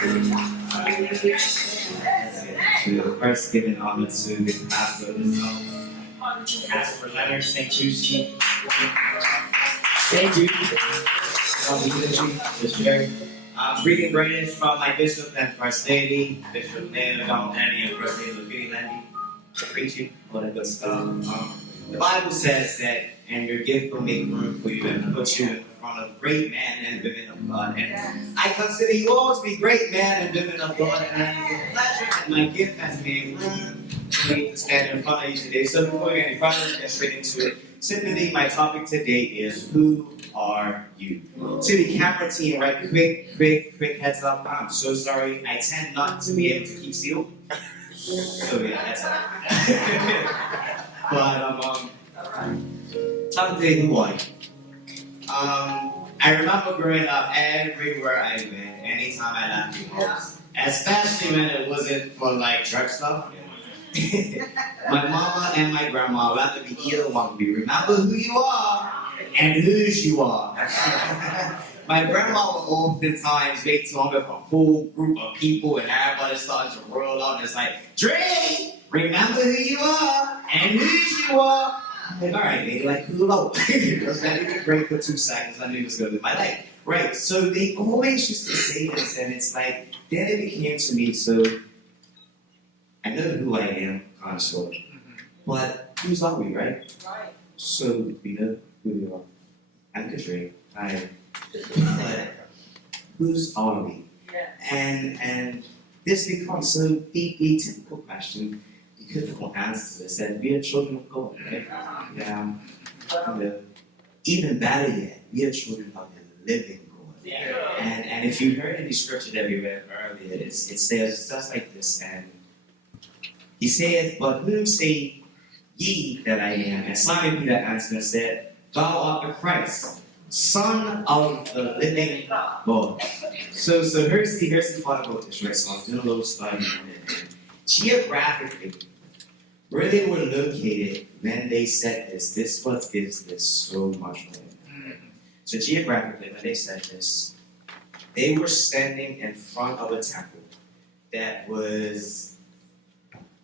To first giving honor to the pastor himself, Pastor Leonard St. Juicy. St. Juicy. Greeting greetings from my bishop and first lady, Bishop Nana Don Annie and First Lady Lupini Landy. Preaching, all that good stuff. The Bible says that, and your gift will make room for you and put you in front of great men and women of God. And I consider you all to be great men and women of God, and it is a pleasure that my gift has made room for me to stand in front of you today. So before we get any further, let's get straight into it. Simply, my topic today is, who are you? To the camera team, right? Quick heads up. I'm so sorry. I tend not to be able to keep still. So yeah, that's all. But today, who are you? I remember growing up, everywhere I went, anytime I left the house, especially when it wasn't for like church stuff. My mama and my grandma rather be either one. We remember who you are and whose you are. My grandma would oftentimes wait longer for a whole group of people, and everybody started to roll out, and it's like, Dre, remember who you are and whose you are. I'm like, all right, lady, like, cool out. Because that didn't break for 2 seconds. I knew it was going to be my life. Right, so they always used to say this, and it's like, then it became to me, so I know who I am, kind of sort of. But whose are we, right? Right. So we know who we are. I'm Cadre. But whose are we? Yeah. And this becomes so deeply typical question because the whole answer to this that we are children of God, right? Yeah. Even better yet, we are children of the living God. Yeah. And if you heard in the scripture that we read earlier, it says just like this, and he said, but whom say ye that I am? And Simon Peter answered and said, thou art the Christ, Son of the living God. So here's the part about this, right? So I was doing a little study on it. Geographically, where they were located when they said this what gives this so much more. So geographically, when they said this, they were standing in front of a temple that was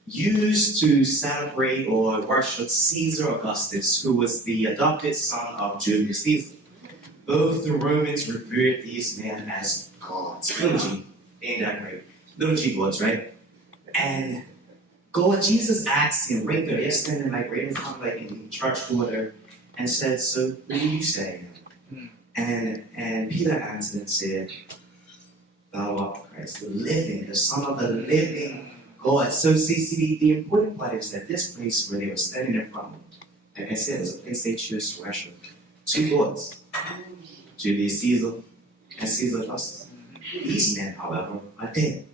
used to celebrate or worship Caesar Augustus, who was the adopted son of Julius Caesar. Both the Romans revered these men as gods. Little g, ain't that great? Little g gods, right? And God, Jesus asked him right there, yes, standing like right in front, like in the church order, and said, so who do you say? And Peter answered and said, thou art Christ, the living, the Son of the living God. So see, the important part is that this place where they were standing in front of, like I said, was a place they chose to worship two gods, Julius Caesar and Caesar Augustus. These men, however, are dead.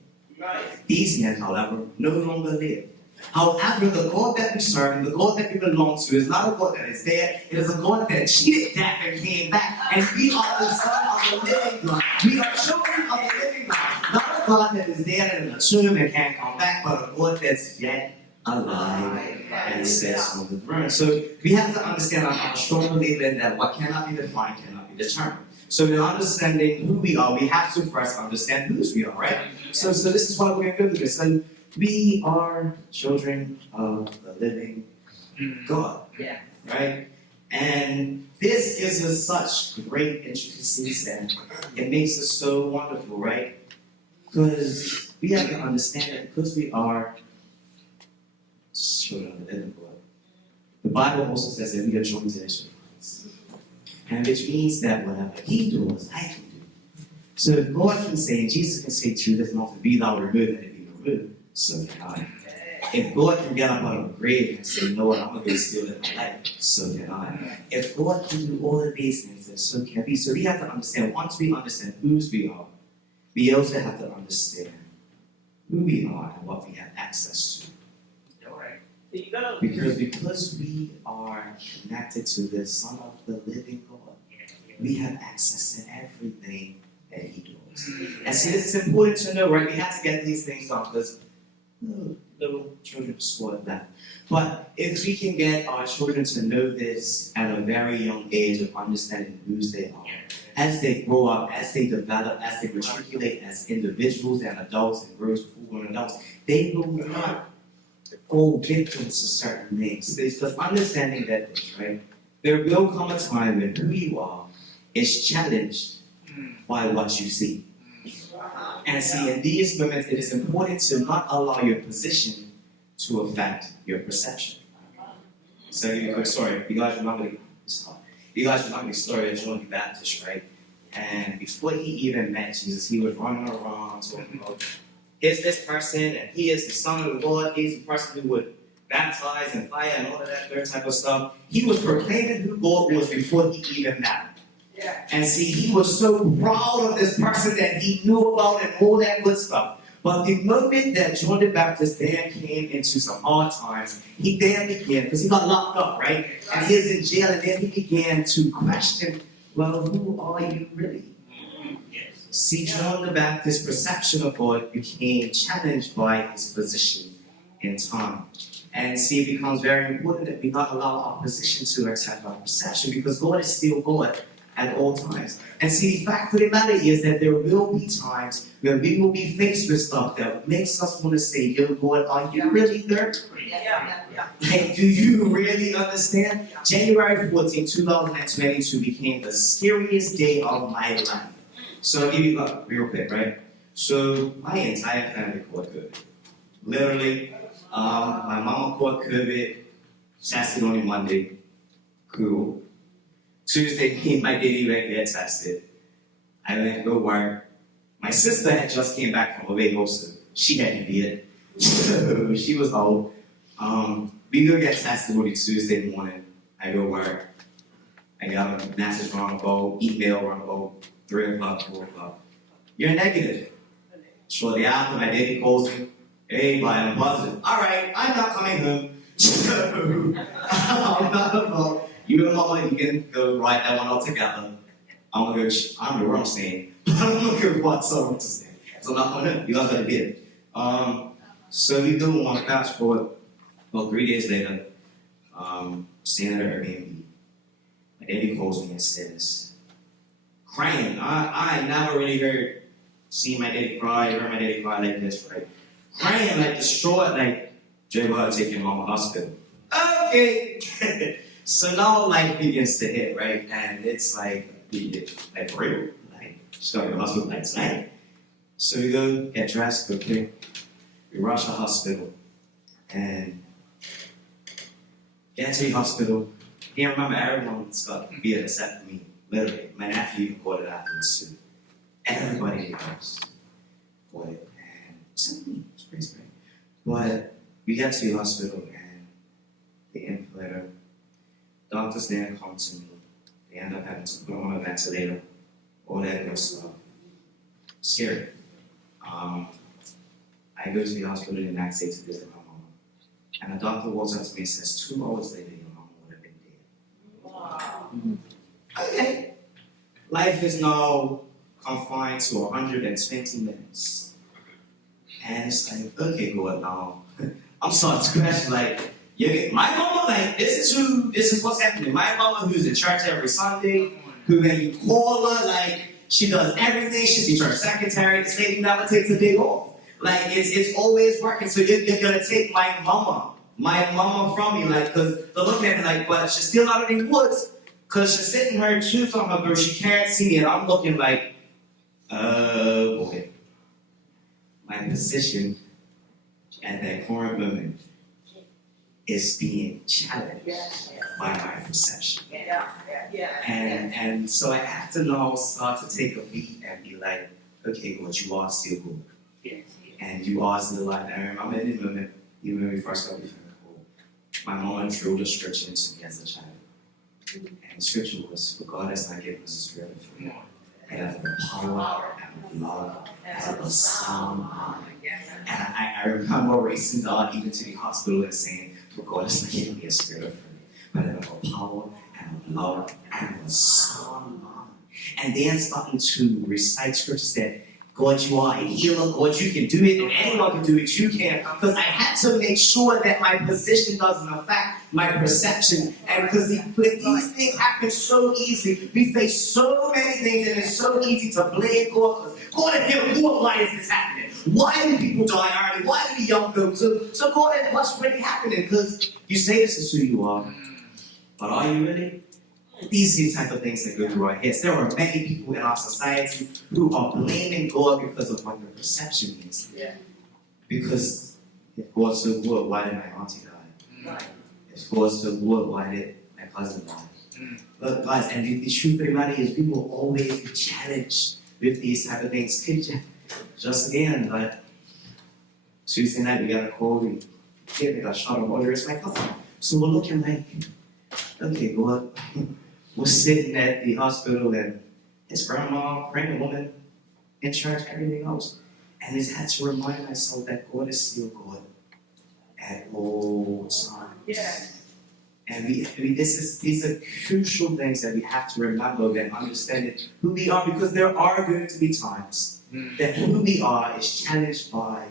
These men, however, no longer live. However, the God that we serve and the God that we belong to is not a God that is dead. It is a God that cheated death and came back. And we are the Son of the living God. We are children of the living God. Not a God that is dead and in a tomb and can't come back, but a God that's yet alive and sits on the throne. So we have to understand, I'm a strong believer in that what cannot be defined cannot be determined. So in understanding who we are, we have to first understand whose we are, right? So this is why we're going to go through this. So we are children of the living God, right? And this gives us such great intricacies, and it makes us so wonderful, right? Because we have to understand that because we are children of the living God, the Bible also says that we are joined to Christ. And which means that whatever he does, I can do. So if God can say, and Jesus can say to you, there's not to be thou removed, and it be removed, so can I. If God can get up out of the grave and say, no, I'm going to still live my life, so can I. If God can do all of these things, then so can we. So we have to understand, once we understand whose we are, we also have to understand who we are and what we have access to. Because we are connected to the Son of the living God, we have access to everything that he does. And see, this is important to know, right? We have to get these things off because little children spoiled that. But if we can get our children to know this at a very young age of understanding who they are, as they grow up, as they develop, as they matriculate as individuals and adults and grow to full-grown adults, they will not fall victim to certain things. There's just understanding that, right? There will come a time when who you are is challenged by what you see. And see, in these moments, it is important to not allow your position to affect your perception. So, you guys remember the story of John the Baptist, right? And before he even met Jesus, he was running around talking about, here's this person, and he is the Son of the Lord, he's the person who would baptize in fire and all of that other type of stuff. He was proclaiming who God was before he even met. Yeah. And see, he was so proud of this person that he knew about and all that good stuff. But the moment that John the Baptist then came into some hard times, he then began, because he got locked up, right? And he was in jail, and then he began to question, well, who are you really? See, John the Baptist's perception of God became challenged by his position in time. And see, it becomes very important that we not allow our position to accept our perception, because God is still God at all times. And see, the fact of the matter is that there will be times where we will be faced with stuff that makes us want to say, yo, God, are you really there? Like, do you really understand? January 14, 2022 became the scariest day of my life. So I'll give you a real quick, right? So my entire family caught COVID. Literally, my mama caught COVID, tested on Monday. Cool. Tuesday, me and my daddy went there tested. I went to go work. My sister had just came back from away also. She hadn't beat it. So she was old. We go get tested on Tuesday morning. I go work. I got a message around about, email around about 3 o'clock, 4 o'clock. You're negative. Shortly after, my daddy calls me. Hey, but I'm positive. All right, I'm not coming home. So I'm not about. You and mama, you can go write that one all together. I'm gonna go, I don't know what I'm saying, but I'm gonna go watch someone to say. So I'm not gonna, you guys gotta be it. So we go on fast forward, well, 3 days later, staying at A.M.E. My daddy calls me and says, crying. I never really seen my daddy cry, heard my daddy cry like this, right? Crying, like distraught, like, Jay, we'll have to take your mom to the hospital. Okay. So now life begins to hit, right? And it's like real. Like, she's going to the hospital like tonight. So we go get dressed, okay? We rush the hospital. And get to the hospital. You can't remember everyone's got to be except for me. Literally. My nephew even caught it afterwards too. Everybody in the house caught it. And except me. It's crazy, right? But we get to the hospital and the inhaler. Doctors then come to me. They end up having to put on a ventilator, all that good stuff. Scary. I go to the hospital the next day to visit my mom. And the doctor walks up to me and says, 2 hours later, your mom would have been dead. Wow. Okay. Life is now confined to 120 minutes. And it's like, okay, God, now. I'm starting to question, like, my mama, like, this is what's happening. My mama, who's in church every Sunday, who when you call her, like, she does everything. She's the church secretary. This lady never takes a day off. Like, it's always working. So you're gonna take my mama from me, like, because they're looking at me like, but she's still out in the woods, because she's sitting her shoes on her girl. She can't see me, and I'm looking like, boy. My position at that current moment is being challenged by my perception. And so I have to now start to take a beat and be like, okay, God, you are still good. And you are still alive. And I remember in the moment, even when we first got before the call, my mom drew the scripture into me as a child. And the scripture was, for God has not given us a spirit of fear, but of the power and of love and of a sound mind. And I remember racing God even to the hospital and saying, for God has not given me a spirit of fear, but of a power and of love and of a sound mind. And then starting to recite scriptures that God, you are a healer. God, you can do it, and anyone can do it. You can. Because I had to make sure that my position doesn't affect my perception. And because these things happen so easily, we face so many things, and it's so easy to blame God. God, why is this happening? Why do people die early? Why do the young go? So God, what's really happening? Because you say this is who you are, but are you really? These are the type of things that go through our heads. There are many people in our society who are blaming God because of what their perception is. Yeah. Because if God's so good, why did my auntie die? Right. If God's so good, why did my cousin die? Look, guys, and the truth of the matter is, we will always be challenged with these type of things. Just again, like Tuesday night, we got a call. The kid got shot up earlier. It's my cousin. So we're looking like, okay, God. Was sitting at the hospital and his grandma, pregnant woman, in church, everything else. And I had to remind myself that God is still God at all times. Yes. And these are crucial things that we have to remember and understand who we are, because there are going to be times that who we are is challenged by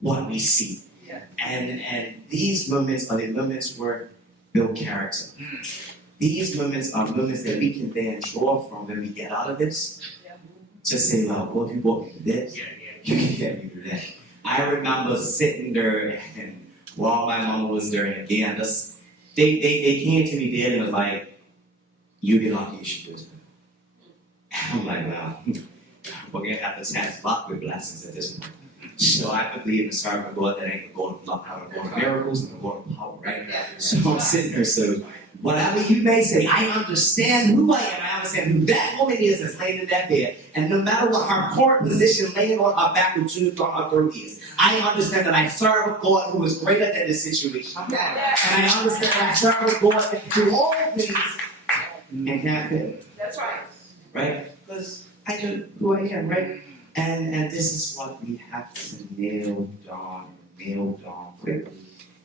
what we see. Yeah. And these moments are the moments where we build character. These moments are moments that we can then draw from when we get out of this. Just say, well, God, you brought me to this. You can get me through that. I remember sitting there, and while my mom was there, and again, they came to me there and was like, you belong to your business. I'm like, wow, we're going to have to test luck with blessings at this point. So I believe in serving a God that ain't going to luck out, going to miracles and going to power, right? So I'm sitting there, so whatever you may say, I understand who I am. I understand who that woman is that's laying in that bed. And no matter what her current position, laying on her back with tubes on her throat is, I understand that I serve a God who is greater than the situation. And I understand that I serve a God that can do all things and can't fail. That's right. Right? Because I know who I am, right? And this is what we have to nail down quickly.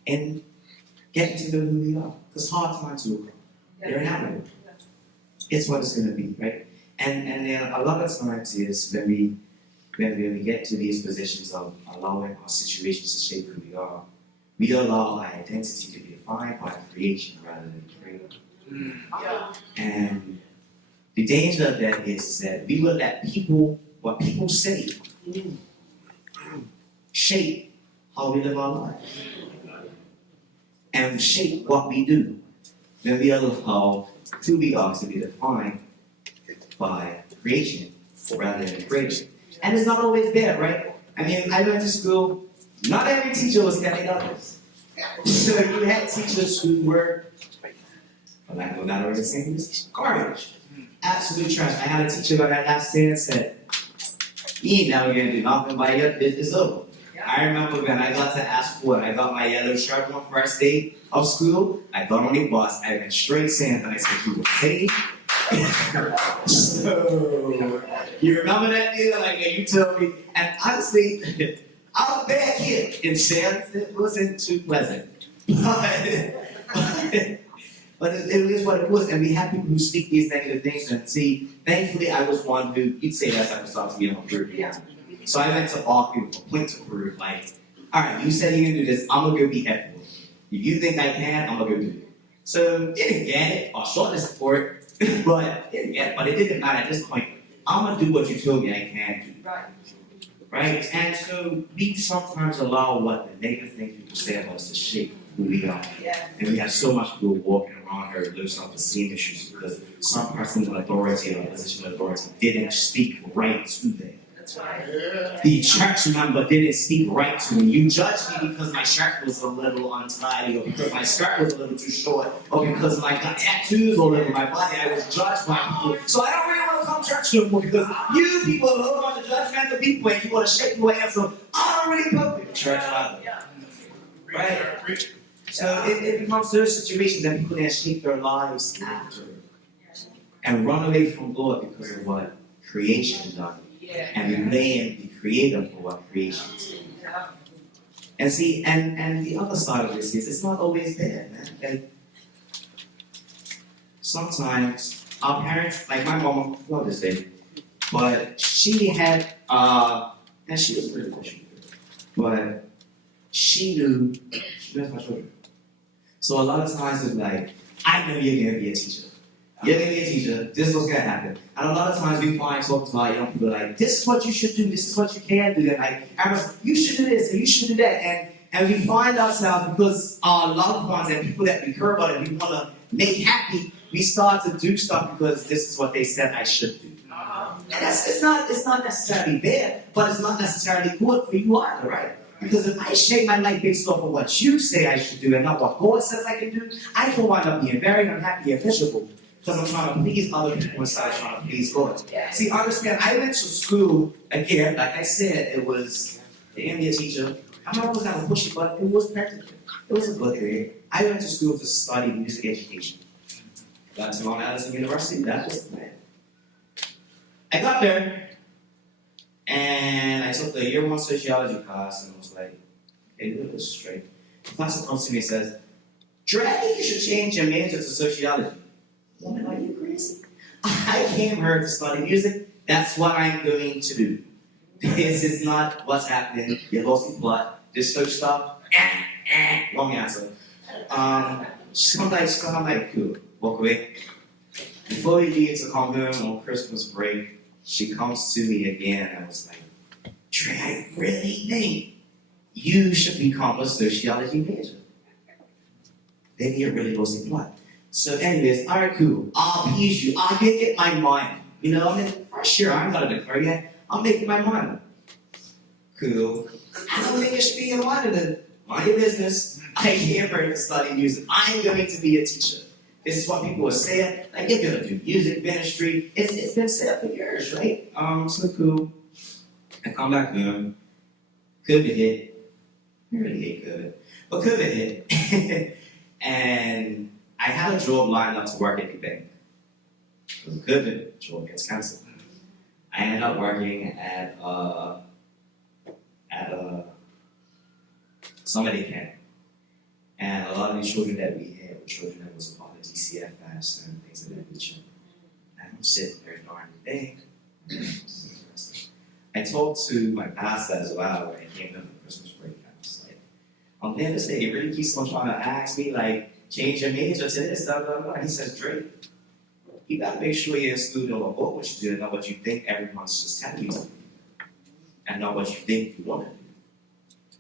And getting to know who we are. Because hard times will come. They're inevitable. It's what it's going to be, right? And then a lot of times is when we get to these positions of allowing our situations to shape who we allow our identity to be defined by creation rather than creator. And the danger of that is that we will let what people say, shape how we live our lives. And shape what we do. Then we allow who we are to be defined by creation rather than creation. And it's not always bad, right? I mean, I went to school, not every teacher was telling others. So you had teachers who were, for lack of a better way of saying this, garbage. Absolute trash. I had a teacher that I said, you ain't never gonna do nothing by your business over. I remember when I got to ask for it, I got my yellow shirt on first day of school, I got on the bus, I went straight Santa, and I said, you were paid? So, you remember that deal? Like, you told me, and honestly, I was a bad kid in Santa, it wasn't too pleasant. But it is what it was, and we have people who speak these negative things, and see, thankfully I was one who, you'd say that type of stuff to me on proof. So I went to all people, point to proof, like, alright, you said you can do this, I'm gonna go be helpful. If you think I can, I'm gonna go do it. So, didn't get it, or shortlisted for it, but it didn't matter at this point. I'm gonna do what you told me I can do. Right? And so, we sometimes allow what the negative things people say about us to shape who we are. And we have so much people walking around here with low self-esteem issues because some person of authority or position of authority didn't speak right to them. The church member didn't speak right to me. You judged me because my shirt was a little untidy, or because my skirt was a little too short, or because I got tattoos all over my body. I was judged by people. So I don't really want to come to church no more because you people are a whole bunch of judgmental people and you want to shake your hand. So I don't really come to church either. Right? So it becomes those situations that people then shape their lives after and run away from God because of what creation done. And we blame the Creator for what creation is. And see, and the other side of this is it's not always bad, man. Like, sometimes our parents, like my mama, what is it? But she had, and she was pretty much, but she knew she was my children. So a lot of times it's like, I know you're gonna be a teacher. You're gonna be a teacher. This is what's gonna happen. And a lot of times we find talking to our young people like, this is what you should do. This is what you can do. And like, you should do this and you should do that. And we find ourselves because our loved ones and people that we care about and we want to make happy, we start to do stuff because this is what they said I should do. And it's not necessarily bad, but it's not necessarily good for you either, right? Because if I shape my life based off of what you say I should do and not what God says I can do, I can wind up being very unhappy and miserable because I'm trying to please other people instead of trying to please God. See, understand, I went to school, again, like I said, it was the A.M.E teacher. I know it was kind of pushy, but it was practical. It was a good thing. I went to school to study music education. Got to Mount Allison University, that was the plan. I got there, and I took the year 1 sociology class, and I was like, okay, this is straight. The professor comes to me and says, Dre, you should change your major to sociology. Woman, are you crazy? I came here to study music. That's what I'm going to do. This is not what's happening. You lost your plot. This social stuff. Wrong answer. Sometimes I'm like, cool, walk away. Before we leave to come home on Christmas break, she comes to me again, and I was like, Trey, I really think you should become a sociology major. Then you really lost your plot. So anyways, all right, cool. I'll appease you. I'll make it my mind. You know, I mean, for sure, I'm not a declare yet. I'm making my mind. Cool. I don't think it should be your mind. Mind your business. I came here to study music. I'm going to be a teacher. This is what people are saying. Like, you're going to do music ministry. It's been said for years, right? So cool. I come back home. COVID hit. I really hate COVID. But COVID hit. And I had a job lined up to work at the bank. It was a COVID job gets canceled. I ended up working at a somebody camp. And a lot of the children that we had were children that was part of DCFS and things of that nature. And I'm sitting there during the day. I talked to my pastor as well when I came home for Christmas break. I was like, on the end of the day, he really keeps on trying to ask me, like, change your major to this, blah, blah, blah. He says, Drake, you gotta make sure you're a student of what you do and not what you think everyone's just telling you to do. And not what you think you want to do.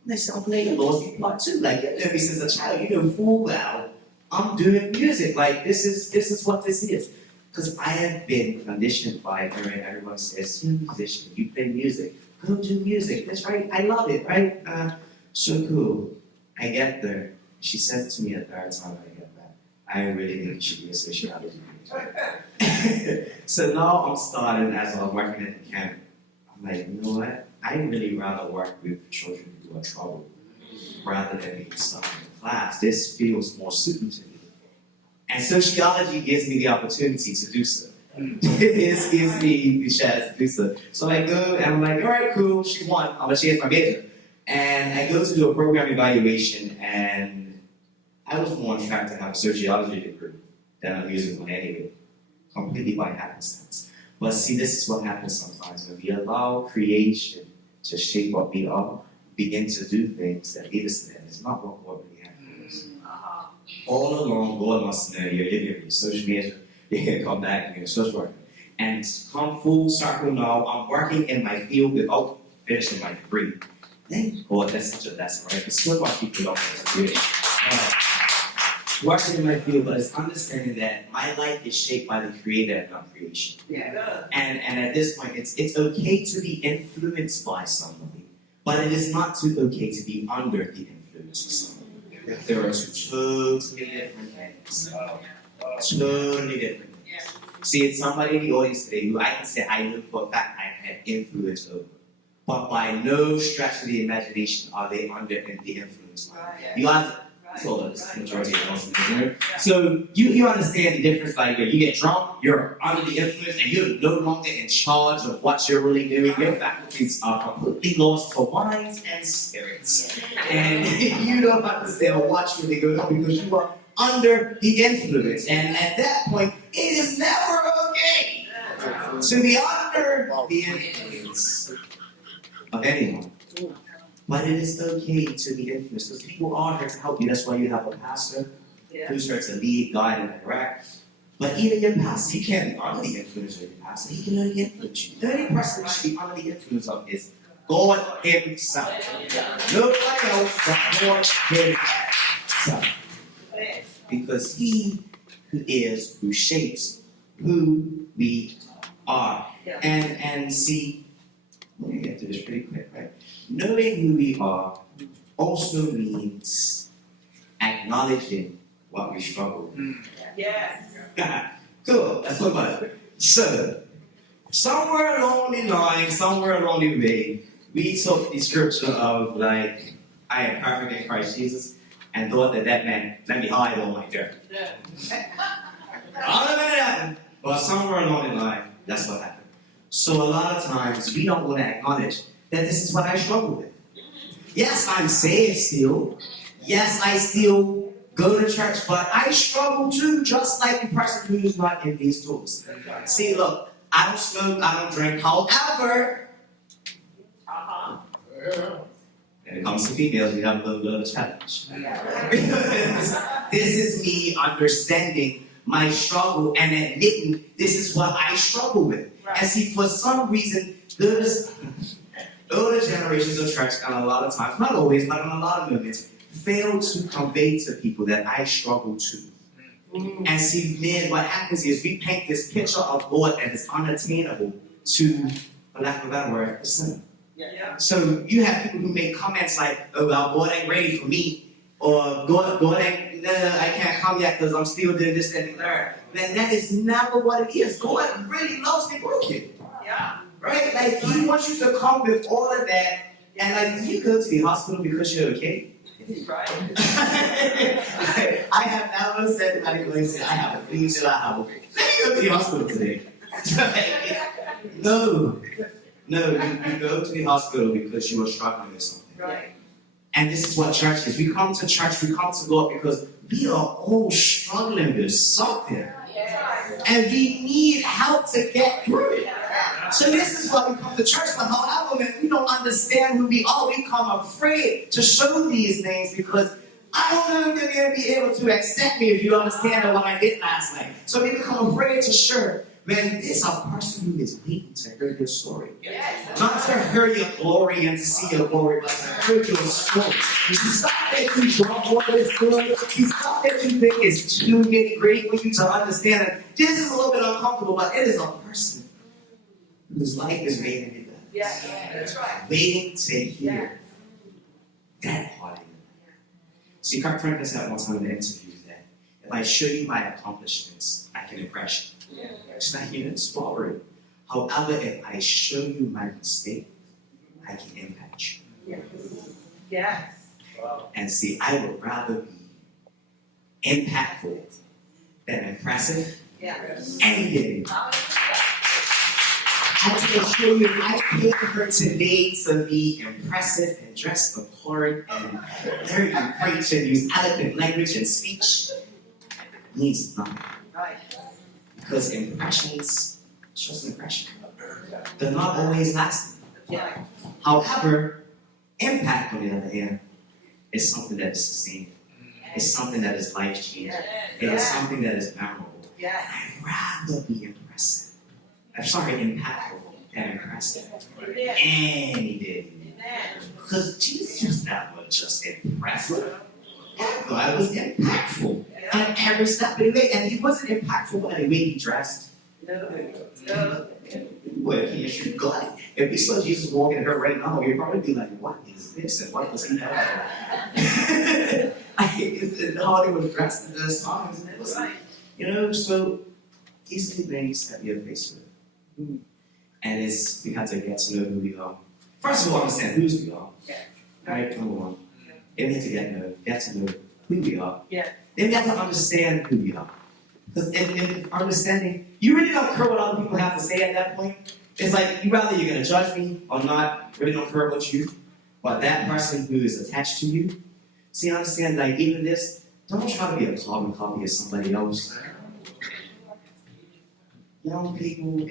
And they said, I'm playing lost in part two. Like, you know me since a child, you know full well, I'm doing music. Like, this is what this is. Because I have been conditioned by hearing everyone says, you're a musician, you play music, go do music. That's right, I love it, right? So cool. I get there. She says to me a third time I get back, I really think you should be a sociology major. So now I'm starting as I'm working at the camp. I'm like, you know what? I really rather work with children who are trouble rather than being stuck in class. This feels more suited to me. And sociology gives me the opportunity to do so. It gives me the chance to do so. So I go and I'm like, all right, cool, she won. I'm gonna change my major. And I go to do a program evaluation, and I was more on track to have a sociology degree than a music one anyway, completely by happenstance. But see, this is what happens sometimes when we allow creation to shape what we are, begin to do things that lead us there. It's not what God really had for us. All along, God must know you're giving me social media, you're going to come back and you're a social worker. And come full circle now, I'm working in my field without finishing my degree. Thank God, that's such a lesson, right? Because so much people don't want to do it. Working in my field, but it's understanding that my life is shaped by the Creator and not creation. Yeah. And at this point, it's okay to be influenced by somebody, but it is not too okay to be under the influence of somebody. There are two totally different things. Totally different things. See, it's somebody in the audience today who I can say I know for a fact I had influence over. But by no stretch of the imagination are they under the influence. You guys, the majority of us in here. So you understand the difference, like when you get drunk, you're under the influence and you're no longer in charge of what you're really doing. Your faculties are completely lost for minds and spirits. And you don't understand what you're really going on because you are under the influence. And at that point, it is never okay to be under the influence of anyone. But it is okay to be influenced because people are here to help you. That's why you have a pastor who's here to lead, guide, and direct. But even your pastor, he can't be under the influence of your pastor. He can only influence you. The only person you should be under the influence of is God Himself. Nobody else but God Himself. Because He who shapes who we are. And see, let me get to this pretty quick, right? Knowing who we are also means acknowledging what we struggle with. Yes. Cool, let's talk about it. So, somewhere along the line, somewhere along the way, we took the scripture of like, I am perfect in Christ Jesus, and thought that meant, let me hide all my dirt. I don't know what happened, but somewhere along the line, that's what happened. So a lot of times, we don't want to acknowledge that this is what I struggle with. Yes, I'm saved still. Yes, I still go to church, but I struggle too, just like the person who's not in these doors. See, look, I don't smoke, I don't drink. However, when it comes to females, we have a little bit of a challenge. Because this is me understanding my struggle and admitting this is what I struggle with. And see, for some reason, those older generations of church, and a lot of times, not always, but in a lot of moments, fail to convey to people that I struggle too. And see, men, what happens is we paint this picture of God that is unattainable to, for lack of a better word, the sinner. So you have people who make comments like, oh, well, God ain't ready for me, or God ain't, no, I can't come yet because I'm still doing this and the third. Man, that is never what it is. God really loves the broken. Right? Like, He wants you to come with all of that, and like, you go to the hospital because you're okay. Right. I have never said to anybody, I have a thing that I have. Let me go to the hospital today. No, you go to the hospital because you are struggling with something. Right. And this is what church is. We come to church, we come to God because we are all struggling with something. And we need help to get through it. So this is why we come to church. But however, when we don't understand who we are, we come afraid to show these things because I don't know if you're going to be able to accept me if you understand what I did last night. So we become afraid to share. Man, there's a person who is waiting to hear your story. Not to hear your glory and to see your glory, but to hear your story. You stop that you don't want this story. You stop that you think it's too great for you to understand it. This is a little bit uncomfortable, but it is a person whose life is made in it. Yes, that's right. Waiting to hear that part of it. See, Kirk Franklin said one time in the interview that if I show you my accomplishments, I can impress you. It's not even inspiring. However, if I show you my mistake, I can impact you. Yes. And see, I would rather be impactful than impressive any day. I can show you, I paid her today to be impressive and dress the part and learn and preach and use eloquent language and speech. Means nothing. Right. Because impressions, it's just an impression. They're not always lasting. However, impact, on the other hand, is something that is sustained. It's something that is life-changing. It is something that is memorable. I'd rather be impressive. I'm sorry, impactful than impressive. Any day. Because Jesus was never just impressive. God was impactful. And every step of the way, and He wasn't impactful by the way He dressed. No. Well, if you got, if you saw Jesus walking here right now, you'd probably be like, what is this? And what does He have? How they were dressed in those times, and it was like, so these are things that we are faced with. And we have to get to know who we are. First of all, understand whose we are. Right? Number one. Then we have to get to know who we are. Then we have to understand who we are. Because in understanding, you really don't care what other people have to say at that point. It's like, you're going to judge me or not, really don't care about you. But that person who is attached to you, see, understand, like, even this, don't try to be a carbon copy of somebody else. Young people,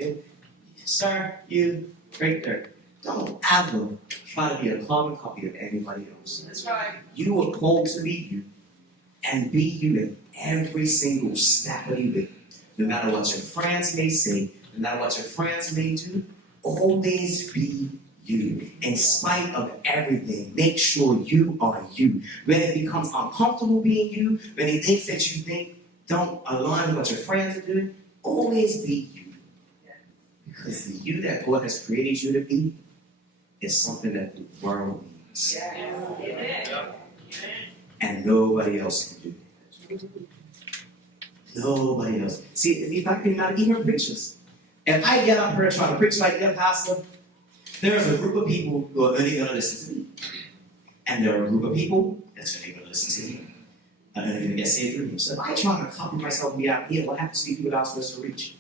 Sir, you, right there. Don't ever try to be a carbon copy of anybody else. That's right. You are called to be you and be you in every single step of your way. No matter what your friends may say, no matter what your friends may do, always be you. In spite of everything, make sure you are you. When it becomes uncomfortable being you, when it things that you think don't align with what your friends are doing, always be you. Because the you that God has created you to be is something that the world needs. Amen. And nobody else can do it. Nobody else. See, if I can not even preachers. If I get up here and try to preach like that, Pastor, there's a group of people who are only going to listen to me. And there are a group of people that's only going to listen to me. I'm only going to get saved through me. So if I try to copy myself and be out here, what happens to the people that I'm supposed to reach?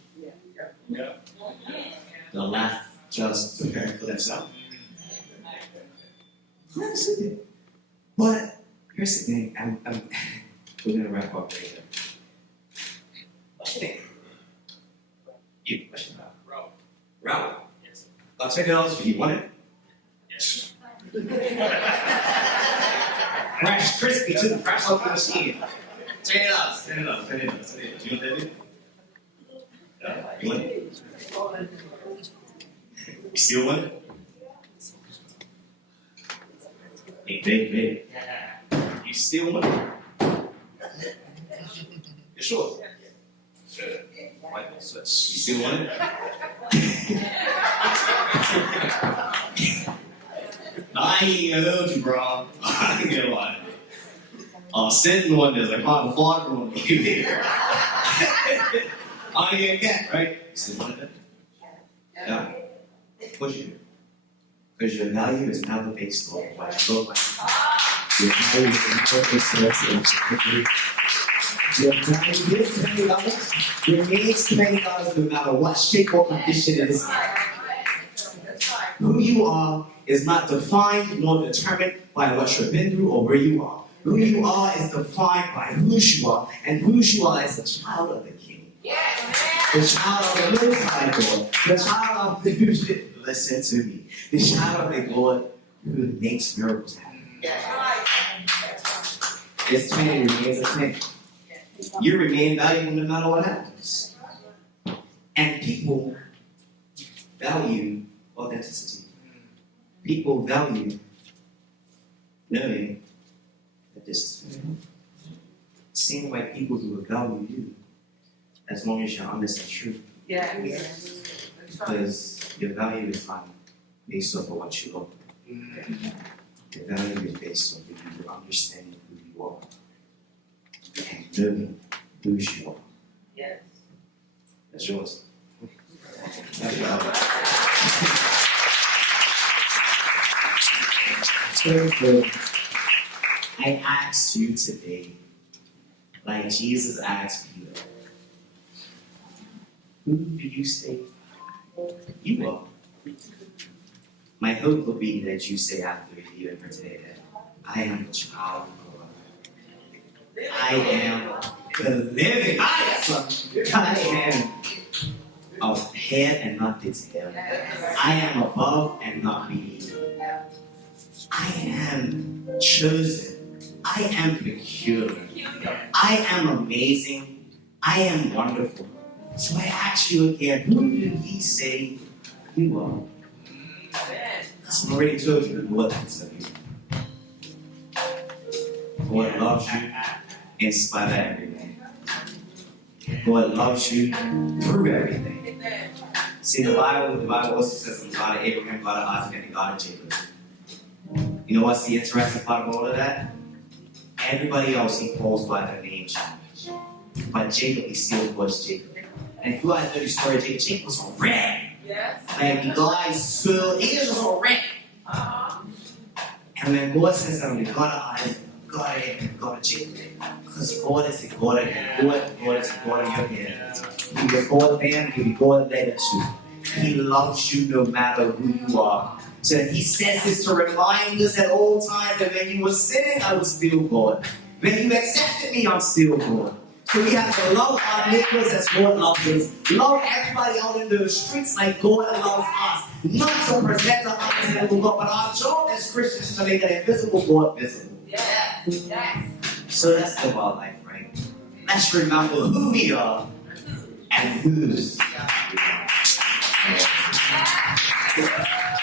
They'll laugh just preparing for themselves. That's it. But here's the thing. We're going to wrap up right here. What's your name? You. What's your name? Raul. Yes. I'll $20 for you. Want it? Yes. Fresh, crispy too. Fresh off the machine. $20. $20. You want that? You want it? You still want it? Hey, babe. You still want it? You sure? Wipe the switch. You still want it? I ain't gonna hold you, bro. I ain't gonna lie. Sitting one is like, the fog room will be here. I ain't gonna get, right? You still want it? Yeah. Push it. Because your value is never based on what you look like. Your value is never based on what you look like. Your value is $20. Your needs $20 no matter what shape or condition it is. Who you are is not defined nor determined by what you've been through or where you are. Who you are is defined by whose you are, and whose you are is a child of the King. The child of the Most High God. The child of the listen to me. The child of the God who makes miracles happen. It's 20 remains a 20. You remain valuable no matter what happens. And people value authenticity. People value knowing that this is seeing like people who will value you as long as you're honest and true. Yes. Because your value is not based off of what you look like. Your value is based off of you understanding who you are and knowing whose you are. Yes. That's yours. That's yours. So I asked you today, like Jesus asked Peter, who do you say you are? My hope will be that you say after you for today that I am a child of God. I am the living. I am of head and not the tail. I am above and not beneath. I am chosen. I am peculiar. I am amazing. I am wonderful. So I ask you again, who did he say you are? Because I already told you what that's of you. God loves you in spite of everything. God loves you through everything. See, the Bible also says the God of Abraham, God of Isaac, and the God of Jacob. You know what's the interesting part of all of that? Everybody else he calls by their name change. But Jacob, he still was Jacob. And if you guys know the story of Jacob, Jacob was a wreck. Yes. Like the guy's school, he was a wreck. And when God says that, the God of Isaac, God of Abraham, God of Jacob, because God is the God of your God is the God of your head. He was God then, he will be God later too. He loves you no matter who you are. So he says this to remind us at all times that when you were sinning, I was still God. When you accepted me, I'm still God. So we have to love our neighbors as God loves us. Love everybody out in the streets like God loves us. Not to present our invisible God, but our job as Christians is to make an invisible God visible. Yes. Yes. So that's the wildlife, right? Let's remember who we are and whose we are.